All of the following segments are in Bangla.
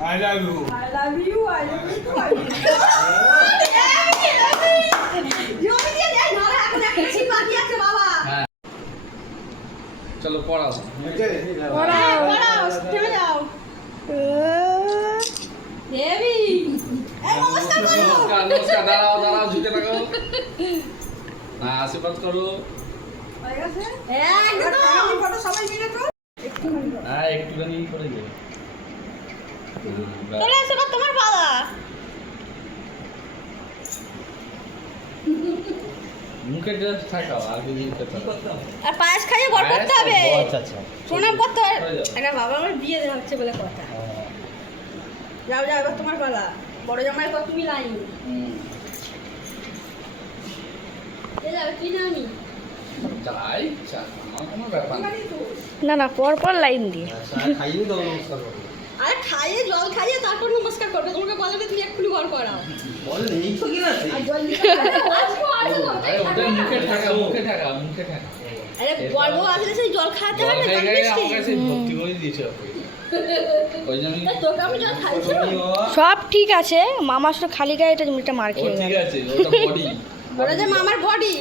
I love you. I love you. I love you too. I love you. জমি দিয়ে দেয় না এখন একটা সিম বাকি আছে বাবা। চলো পড়াও। পড়াও থেমে যাও। দেবী এই নমস্কার করো। নমস্কার দাঁড়াও ঝুঁকে থাকো। না আশীর্বাদ করো। হয়ে গেছে? একদম ফটো সবাই মিলে তো। হ্যাঁ একটুখানি করে দে। চলে এসো তোমার পালা। মুখে জাস্ট থাকাও আর কিছু করতে হবে। আর পায়েস খাইয়ে বড় করতে হবে। আচ্ছা আচ্ছা। প্রণাম করতে হবে। এটা বাবা আমার বিয়ে হচ্ছে বলে কথা। যাও যাও এবার তোমার পালা। বড় জামাই কত তুমি লাইন। এ যাও কি নামি? যাই চা আমার কোনো ব্যাপার না। না না পর পর লাইন দিয়ে খাইয়ে দাও নমস্কার করো। আরে খাইয়ে জল খাইয়ে তারপর নমস্কার করবে। তোমাকে বলে যে তুমি একটু ঘর করাও। বল নেই তো কি আছে? আর জল দিতে আসবো আরে ওটা মুখে থাকা। আরে বড় আসলে সেই জল খাওয়াতে হবে না জল আমার মিষ্টি। কাছে ভর্তি করে দিয়েছে ওই জন্য তোকে আমি জল খাইছি। সব ঠিক আছে মামা শুধু খালি গায়ে এটা মার ও খেয়ে ঠিক গেল আছে ওটা বডি ওরা যে মামার বডি।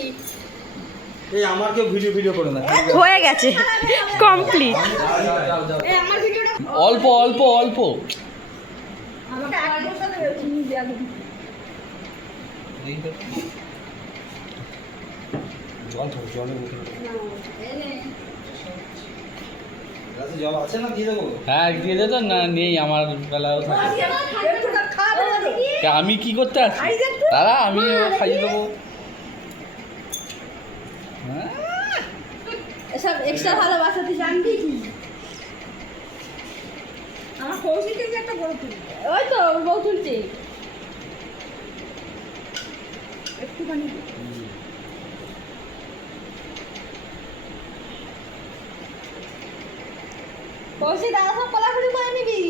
এই আমার কেউ ভিডিও করে না। হয়ে গেছে কমপ্লিট যাও এই আমার ভিডিওটা অল্প আমাকে এক বছর ধরে চিনি দিয়া দিবি। জলে উঠে এনে রাতে জল আছে না দিয়ে দেবো? হ্যাঁ দিয়ে দে তো না নেই আমার বেলাও থাকে তা আমি কি করতে আছি দাদা আমি ওকে খাইয়ে দেবো হ্যাঁ এসব এক্সট্রা ভালোবাসা তুই জানবি কি? আমার কৌশিকে যে একটা বড় তুলি ওই তো বউ তুলছে একটুখানি কৌশিক দাদা সব কলাকুলি করে নিবি।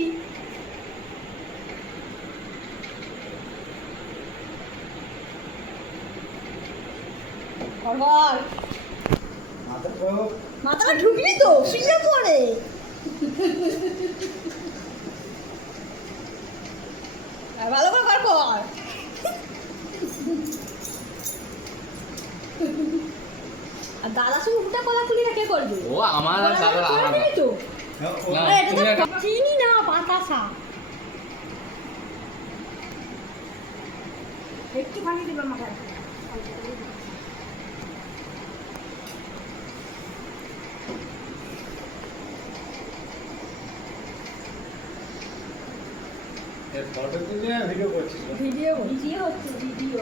মাথাটা ঢুকলি তো শুয়ে পড়ে ভালো করে কর কর। আর দাদা সঙ্গে উল্টা কলাকুলিটা কে করবে? ও আমার আর দাদা আলাদা তো না এটা তুমি তো চিনি না বাতাসা একটু পানি দিবা মাথায়। ফটো তুলে ভিডিও করছিস? ভিডিও হচ্ছে ভিডিও।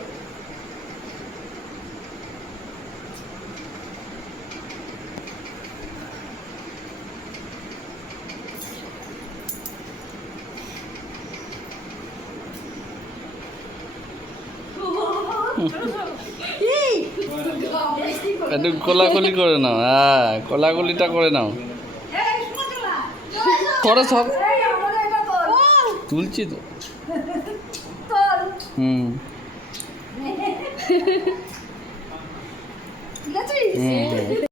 একটু কোলাকুলি করে নাও হ্যাঁ কোলাকুলিটা করে নাও করো সব তুলছি তো হুম ঠিক আছে